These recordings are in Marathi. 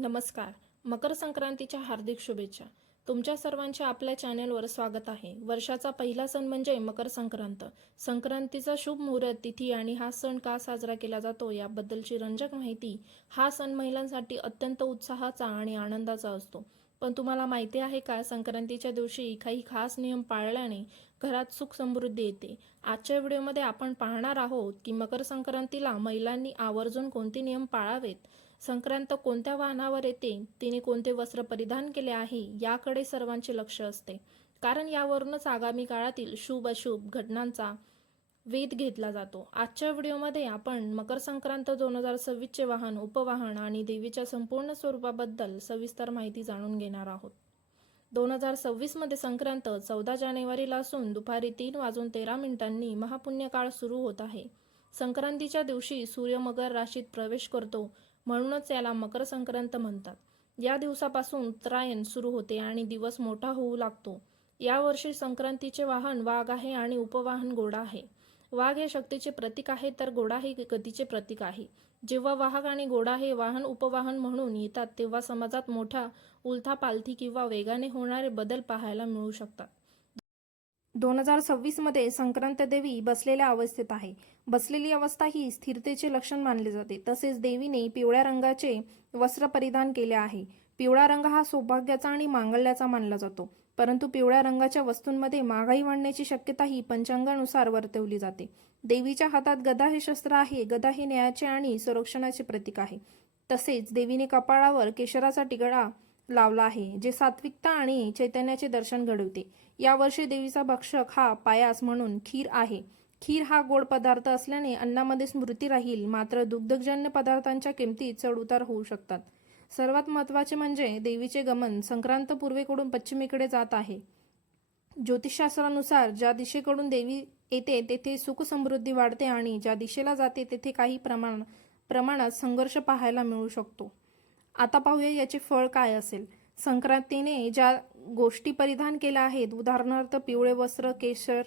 नमस्कार. मकर संक्रांतीच्या हार्दिक शुभेच्छा. तुमच्या सर्वांचे आपल्या चॅनेलवर स्वागत आहे. वर्षाचा पहिला सण म्हणजे मकर संक्रांत. संक्रांतीचा शुभ मुहूर्त तिथी आणि हा सण का साजरा केला जातो याबद्दलची रंजक माहिती. हा सण महिलांसाठी अत्यंत उत्साहाचा आणि आनंदाचा असतो. पण तुम्हाला माहिती आहे का, संक्रांतीच्या दिवशी काही खास नियम पाळल्याने घरात सुख समृद्धी येते. आजच्या व्हिडिओमध्ये आपण पाहणार आहोत की मकर संक्रांतीला महिलांनी आवर्जून कोणते नियम पाळावेत, संक्रांत कोणत्या वाहनावर येते, तिने कोणते वस्त्र परिधान केले आहे याकडे सर्वांचे लक्ष असते. कारण यावरूनच आगामी काळातील शुभ अशुभ घटनांचा वेध घेतला जातो. आजच्या व्हिडिओमध्ये आपण मकर संक्रांत 2026 चे वाहन, उपवाहन आणि देवीच्या संपूर्ण स्वरूपाबद्दल सविस्तर माहिती जाणून घेणार आहोत. 2026 मध्ये संक्रांत 14 जानेवारीला असून दुपारी 3:13 महापुण्य काळ सुरू होत आहे. संक्रांतीच्या दिवशी सूर्य मकर राशीत प्रवेश करतो, म्हणूनच याला मकर संक्रांत म्हणतात. या दिवसापासून उत्तरायण सुरू होते आणि दिवस मोठा होऊ लागतो. यावर्षी संक्रांतीचे वाहन वाघ आहे आणि उपवाहन घोडा आहे. वाघ हे शक्तीचे प्रतीक आहे तर घोडा हे गतीचे प्रतीक आहे. जेव्हा वाघ आणि घोडा हे वाहन उपवाहन म्हणून येतात तेव्हा समाजात मोठ्या उलथापालथी किंवा वेगाने होणारे बदल पाहायला मिळू शकतात. 2026 मध्ये संक्रांत देवी बसलेल्या अवस्थेत आहे. बसलेली अवस्था ही स्थिरतेचे लक्षण मानले जाते. तसेच देवीने पिवळ्या रंगाचे वस्त्र परिधान केले आहे. पिवळा रंग हा सौभाग्याचा आणि मांगल्याचा मानला जातो. परंतु पिवळ्या रंगाच्या वस्तूंमध्ये महागाई वाढण्याची शक्यता ही पंचांगानुसार वर्तवली जाते. देवीच्या हातात गदा हे शस्त्र आहे. गदा हे न्यायाचे आणि संरक्षणाचे प्रतीक आहे. तसेच देवीने कपाळावर केशराचा टिगळा लावला आहे, जे सात्विकता आणि चैतन्याचे दर्शन घडवते. यावर्षी देवीचा भक्षक हा पायास म्हणून खीर आहे. खीर हा गोड पदार्थ असल्याने अन्नामध्ये स्मृती राहील, मात्र दुग्धजन्य पदार्थांच्या किमती चढउतार होऊ शकतात. सर्वात महत्त्वाचे म्हणजे देवीचे गमन संक्रांत पूर्वेकडून पश्चिमेकडे जात आहे. ज्योतिषशास्त्रानुसार ज्या दिशेकडून देवी येते तेथे सुख समृद्धी वाढते आणि ज्या दिशेला जाते तेथे काही प्रमाणात संघर्ष पाहायला मिळू शकतो. आता पाहूया याचे फळ काय असेल. संक्रांतीने ज्या गोष्टी परिधान केल्या आहेत, उदाहरणार्थ पिवळे वस्त्र, केशर,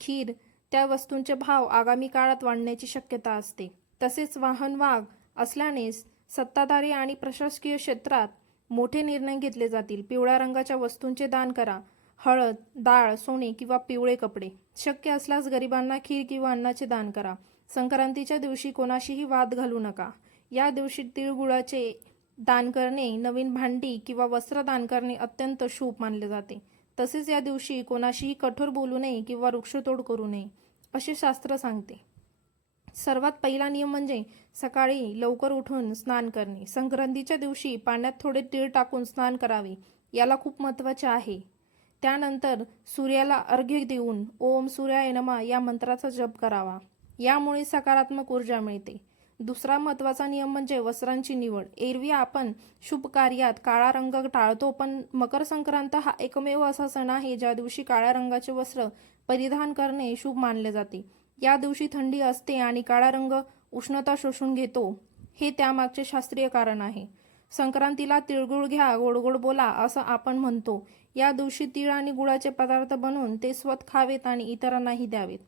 खीर, त्या वस्तूंचे भाव आगामी काळात वाढण्याची शक्यता असते. तसेच वाहन वाघ असल्याने सत्ताधारी आणि प्रशासकीय क्षेत्रात मोठे निर्णय घेतले जातील. पिवळ्या रंगाच्या वस्तूंचे दान करा. हळद, डाळ, सोने किंवा पिवळे कपडे. शक्य असल्यास गरिबांना खीर किंवा अन्नाचे दान करा. संक्रांतीच्या दिवशी कोणाशीही वाद घालू नका. या दिवशी तिळगुळाचे दान करणे, नवीन भांडी किंवा वस्त्र दान करणे अत्यंत शुभ मानले जाते. तसेच या दिवशी कोणाशीही कठोर बोलू नये किंवा वृक्षतोड करू नये असे शास्त्र सांगते. सर्वात पहिला नियम म्हणजे सकाळी लवकर उठून स्नान करणे. संक्रांतीच्या दिवशी पाण्यात थोडे तीळ टाकून स्नान करावे. याला खूप महत्त्वाचे आहे. त्यानंतर सूर्याला अर्घ्य देऊन ओम सूर्याय नमः या मंत्राचा जप करावा. यामुळे सकारात्मक ऊर्जा मिळते. दुसरा महत्त्वाचा नियम म्हणजे वस्त्रांची निवड. एरवी आपण शुभ कार्यात काळा रंग टाळतो, पण मकर संक्रांत हा एकमेव असा सण आहे ज्या दिवशी काळ्या रंगाचे वस्त्र परिधान करणे शुभ मानले जाते. या दिवशी थंडी असते आणि काळा रंग उष्णता शोषून घेतो, हे त्यामागचे शास्त्रीय कारण आहे. संक्रांतीला तिळगुळ घ्या, गोड गोड बोला असं आपण म्हणतो. या दिवशी तीळ आणि गुळाचे पदार्थ बनवून ते स्वतः खावेत आणि इतरांनाही द्यावेत.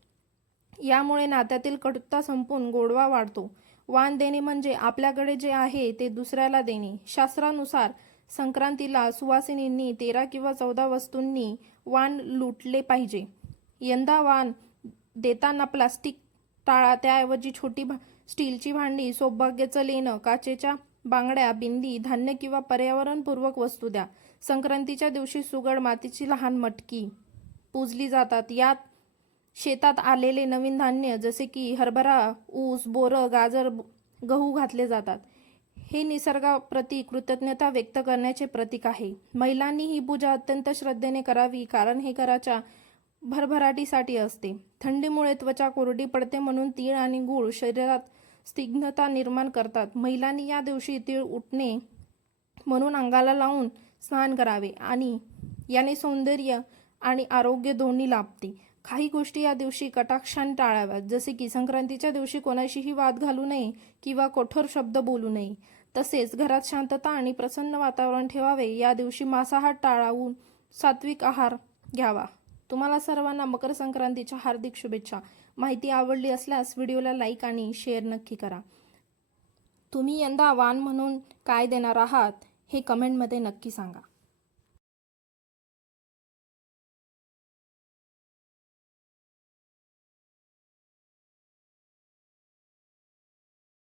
यामुळे नात्यातील कटुता संपून गोडवा वाढतो. वाण देणे म्हणजे आपल्याकडे जे आहे ते दुसऱ्याला देणे. शास्त्रानुसार संक्रांतीला सुवासिनींनी 13 किंवा 14 वस्तूंनी वाण लुटले पाहिजे. यंदा वाण देताना प्लास्टिक टाळा. त्याऐवजी छोटी स्टीलची भांडी, सौभाग्याचं लेणं, काचेच्या बांगड्या, बिंदी, धान्य किंवा पर्यावरणपूर्वक वस्तू द्या. संक्रांतीच्या दिवशी सुगड मातीची लहान मटकी पूजली जातात. यात शेतात आलेले नवीन धान्य जसे की हरभरा, ऊस, बोरं, गाजर, गहू घातले जातात. हे निसर्गाप्रती कृतज्ञता व्यक्त करण्याचे प्रतीक आहे. महिलांनी ही पूजा अत्यंत श्रद्धेने करावी, कारण हे घराच्या भरभराटीसाठी असते. थंडीमुळे त्वचा कोरडी पडते, म्हणून तीळ आणि गूळ शरीरात स्निग्धता निर्माण करतात. महिलांनी या दिवशी तीळ उठणे म्हणून अंगाला लावून स्नान करावे आणि याने सौंदर्य आणि आरोग्य दोन्ही लाभते. काही गोष्टी या दिवशी कटाक्षाने टाळाव्यात, जसे की संक्रांतीच्या दिवशी कोणाशीही वाद घालू नये किंवा कठोर शब्द बोलू नये. तसेच घरात शांतता आणि प्रसन्न वातावरण ठेवावे. या दिवशी मांसाहार टाळून सात्विक आहार घ्यावा. तुम्हाला सर्वांना मकर संक्रांतीच्या हार्दिक शुभेच्छा. माहिती आवडली असल्यास व्हिडिओला लाईक आणि शेअर नक्की करा. तुम्ही यंदा वाण म्हणून काय देणार आहात हे कमेंटमध्ये नक्की सांगा.